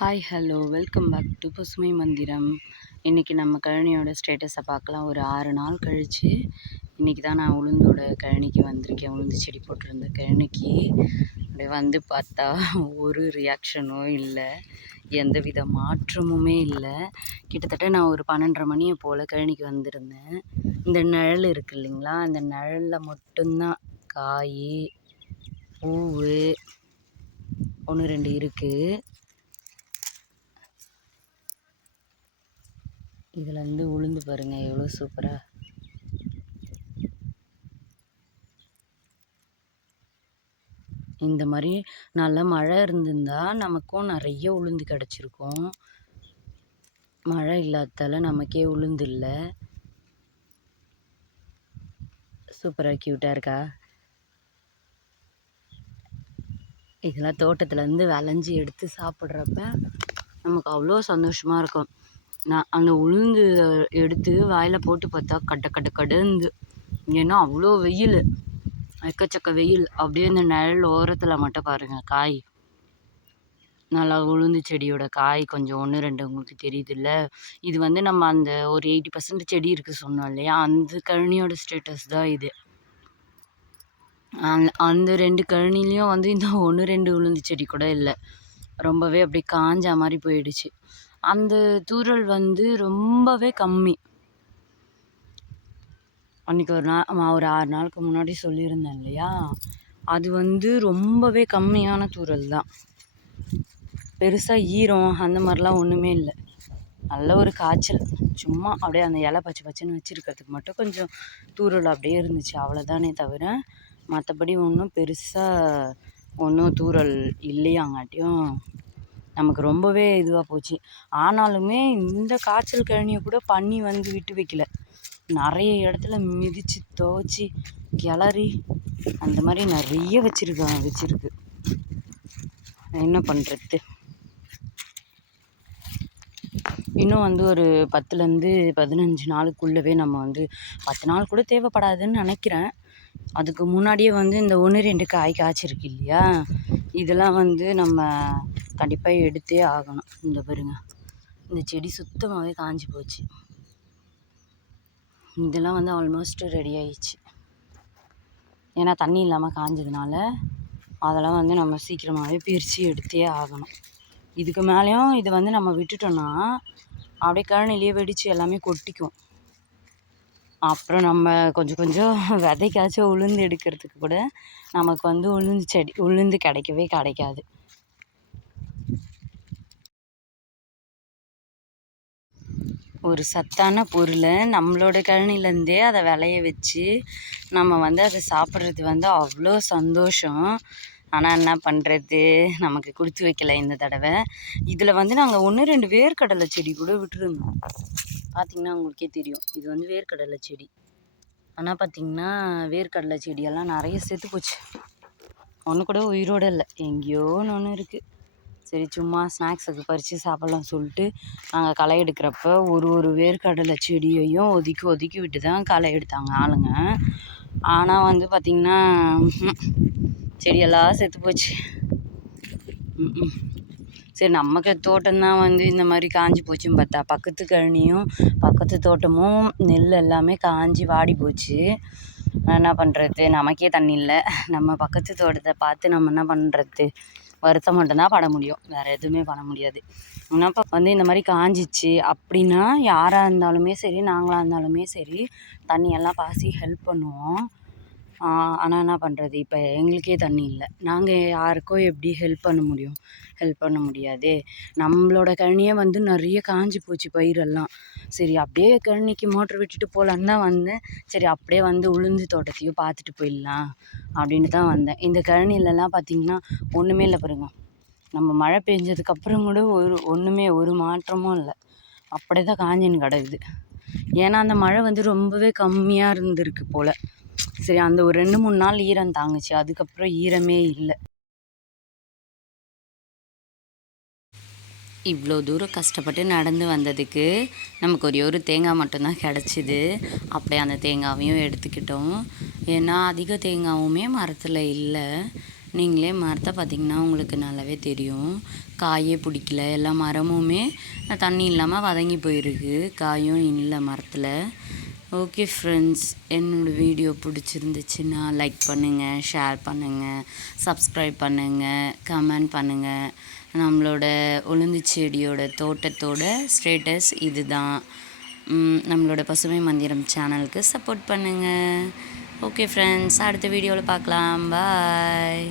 Hi hello welcome back to பசுமை மந்திரம். இன்றைக்கி நம்ம கழனியோட ஸ்டேட்டஸை பார்க்கலாம். ஒரு 6 நாள் கழித்து இன்றைக்கி தான் நான் உளுந்தோட கழனிக்கு வந்திருக்கேன். உளுந்து செடி போட்டிருந்த கழனிக்கு அப்படியே வந்து பார்த்தா ஒரு ரியாக்ஷனும் இல்லை, எந்த வித மாற்றமுமே இல்லை. கிட்டத்தட்ட நான் ஒரு 12:30 மணியை போல் கழனிக்கு வந்திருந்தேன். இந்த நிழல் இருக்குது இல்லைங்களா, இந்த நிழலில் மட்டும்தான் காய் பூவு 1 2 இருக்குது. இதுலேருந்து உளுந்து பாருங்கள் எவ்வளோ சூப்பராக. இந்த மாதிரி நல்ல மழை இருந்திருந்தா நமக்கும் நிறைய உளுந்து கிடச்சிருக்கும். மழை இல்லாததால் நமக்கே உளுந்து இல்லை. சூப்பராக க்யூட்டாக இருக்கா? இதெல்லாம் தோட்டத்துலேருந்து விளைஞ்சி எடுத்து சாப்பிட்றப்ப நமக்கு அவ்வளோ சந்தோஷமாக இருக்கும். நான் அந்த உளுந்து எடுத்து வாயில் போட்டு பார்த்தா கடுந்து, ஏன்னா அவ்வளோ வெயில், எக்கச்சக்க வெயில். அப்படியே இந்த நிழல் ஓரத்தில் மட்டும் பாருங்கள் காய், நல்லா உளுந்து செடியோட காய் கொஞ்சம் 1 2 உங்களுக்கு தெரியுதுல்ல. இது வந்து நம்ம அந்த ஒரு 80% செடி இருக்குது சொன்னோம் இல்லையா, அந்த கழனியோட ஸ்டேட்டஸ் தான் இது. அந்த 2 கழனிலையும் வந்து இந்த 1 2 உளுந்து செடி கூட இல்லை, ரொம்பவே அப்படி காஞ்ச மாதிரி போயிடுச்சு. அந்த தூறல் வந்து ரொம்பவே கம்மி. அன்றைக்கி ஒரு 6 நாளுக்கு முன்னாடி சொல்லியிருந்தேன் இல்லையா, அது வந்து ரொம்பவே கம்மியான தூறல் தான். பெருசாக ஈரம் அந்த மாதிரிலாம் ஒன்றுமே இல்லை. நல்ல ஒரு காய்ச்சல், சும்மா அப்படியே அந்த இலை பச்சை பச்சைன்னு வச்சுருக்கிறதுக்கு மட்டும் கொஞ்சம் தூறல் அப்படியே இருந்துச்சு, அவ்வளோதானே தவிர மற்றபடி ஒன்றும் பெருசாக ஒன்றும் தூறல் இல்லையாங்காட்டியும் நமக்கு ரொம்பவே இதுவாக போச்சு. ஆனாலுமே இந்த காய்ச்சல் கழனியை கூட பண்ணி வந்து விட்டு வைக்கல, நிறைய இடத்துல மிதித்து துவச்சி கிளறி அந்த மாதிரி நிறைய வச்சிருக்கு. என்ன பண்ணுறது? இன்னும் வந்து ஒரு 10லேருந்து 15 நாளுக்குள்ளவே நம்ம வந்து 10 நாள் கூட தேவைப்படாதுன்னு நினைக்கிறேன். அதுக்கு முன்னாடியே வந்து இந்த 1 2 காய் காய்ச்சிருக்கு இல்லையா, இதெல்லாம் வந்து நம்ம கண்டிப்பாக எடுத்தே ஆகணும். இந்த பாருங்க, இந்த செடி சுத்தமாகவே காஞ்சி போச்சு. இதெல்லாம் வந்து ஆல்மோஸ்ட் ரெடி ஆயிடுச்சு, ஏன்னா தண்ணி இல்லாமல் காஞ்சதுனால அதெல்லாம் வந்து நம்ம சீக்கிரமாகவே பிரித்து எடுத்தே ஆகணும். இதுக்கு மேலேயும் இது வந்து நம்ம விட்டுட்டோன்னா அப்படியே கழனிலேயே வெடித்து எல்லாமே கொட்டிக்கும். அப்புறம் நம்ம கொஞ்சம் விதைக்காச்சும் உளுந்து எடுக்கிறதுக்கு கூட நமக்கு வந்து உளுந்து கிடைக்கவே கிடைக்காது. ஒரு சத்தான பொருளை நம்மளோட கழனிலேருந்தே அதை விளைய வச்சு நம்ம வந்து அதை சாப்பிட்றது வந்து அவ்வளோ சந்தோஷம். ஆனால் என்ன பண்ணுறது, நமக்கு கொடுத்து வைக்கல இந்த தடவை. இதில் வந்து நாங்கள் 1 2 வேர்க்கடலை செடி கூட விட்டுருந்தோம். பார்த்திங்கன்னா உங்களுக்கே தெரியும், இது வந்து வேர்க்கடலை செடி. ஆனால் பார்த்திங்கன்னா வேர்க்கடலை செடியெல்லாம் நிறைய செத்து போச்சு, ஒன்று கூட உயிரோடு இல்லை, எங்கேயோ ஒன்று இருக்குது. சரி சும்மா ஸ்நாக்ஸுக்கு பறித்து சாப்பிட்லாம் சொல்லிட்டு நாங்கள் களை எடுக்கிறப்ப ஒரு வேர்க்கடலை செடியையும் ஒதுக்கி விட்டு தான் களை எடுத்தாங்க ஆளுங்க. ஆனால் வந்து பார்த்திங்கன்னா செடியெல்லாம் செத்து போச்சு. சரி நமக்கு தோட்டம்தான் வந்து இந்த மாதிரி காஞ்சி போச்சுன்னு பார்த்தா பக்கத்து கழனியும் பக்கத்து தோட்டமும் நெல் எல்லாமே காஞ்சி வாடி போச்சு. என்ன பண்ணுறது, நமக்கே தண்ணி இல்லை, நம்ம பக்கத்து தோட்டத்தை பார்த்து நம்ம என்ன பண்ணுறது, வருத்தம் மட்டும்தான் பட முடியும், வேறு எதுவுமே பண்ண முடியாது. ஆனால் இப்போ வந்து இந்த மாதிரி காஞ்சிச்சு அப்படின்னா யாராக இருந்தாலுமே சரி, நாங்களாக இருந்தாலுமே சரி, தண்ணியெல்லாம் பாசி ஹெல்ப் பண்ணுவோம். ஆனால் என்ன பண்ணுறது, இப்போ எங்களுக்கே தண்ணி இல்லை, நாங்கள் யாருக்கும் எப்படி ஹெல்ப் பண்ண முடியும்? ஹெல்ப் பண்ண முடியாதே. நம்மளோட கழனியே வந்து நிறைய காஞ்சி போச்சு பயிரெல்லாம். சரி அப்படியே கழனிக்கு மோட்ரு விட்டுட்டு போகலான்னு தான் வந்தேன். சரி அப்படியே வந்து உளுந்து தோட்டத்தையும் பார்த்துட்டு போயிடலாம் அப்படின்னு தான் வந்தேன். இந்த கழனிலலாம் பார்த்திங்கன்னா ஒன்றுமே இல்லை பாருங்க, நம்ம மழை பெஞ்சதுக்கப்புறம் கூட ஒன்றுமே ஒரு மாற்றமும் இல்லை, அப்படியே தான் காஞ்சின்னு கிடக்குது. ஏன்னா அந்த மழை வந்து ரொம்பவே கம்மியாக இருந்திருக்கு போல். சரி அந்த ஒரு 2 3 நாள் ஈரம் தாங்குச்சு, அதுக்கப்புறம் ஈரமே இல்லை. இவ்வளோ தூரம் கஷ்டப்பட்டு நடந்து வந்ததுக்கு நமக்கு ஒரே ஒரு தேங்காய் மட்டும்தான் கிடச்சிது. அப்படியே அந்த தேங்காவையும் எடுத்துக்கிட்டோம். ஏன்னா அதிக தேங்காவுமே மரத்தில் இல்லை, நீங்களே மரத்தை பார்த்திங்கன்னா உங்களுக்கு நல்லாவே தெரியும். காயே பிடிக்கல, எல்லா மரமுமே தண்ணி இல்லாமல் வதங்கி போயிருக்கு, காயும் இல்லை மரத்தில். ஓகே ஃப்ரெண்ட்ஸ், என்னோடய வீடியோ பிடிச்சிருந்துச்சுன்னா லைக் பண்ணுங்கள், ஷேர் பண்ணுங்கள், சப்ஸ்கிரைப் பண்ணுங்கள், கமெண்ட் பண்ணுங்கள். நம்மளோட உளுந்து செடியோட தோட்டத்தோட ஸ்டேட்டஸ் இது தான். நம்மளோட பசுமை மந்திரம் சேனலுக்கு சப்போர்ட் பண்ணுங்கள். ஓகே ஃப்ரெண்ட்ஸ், அடுத்த வீடியோவில் பார்க்கலாம். பாய்.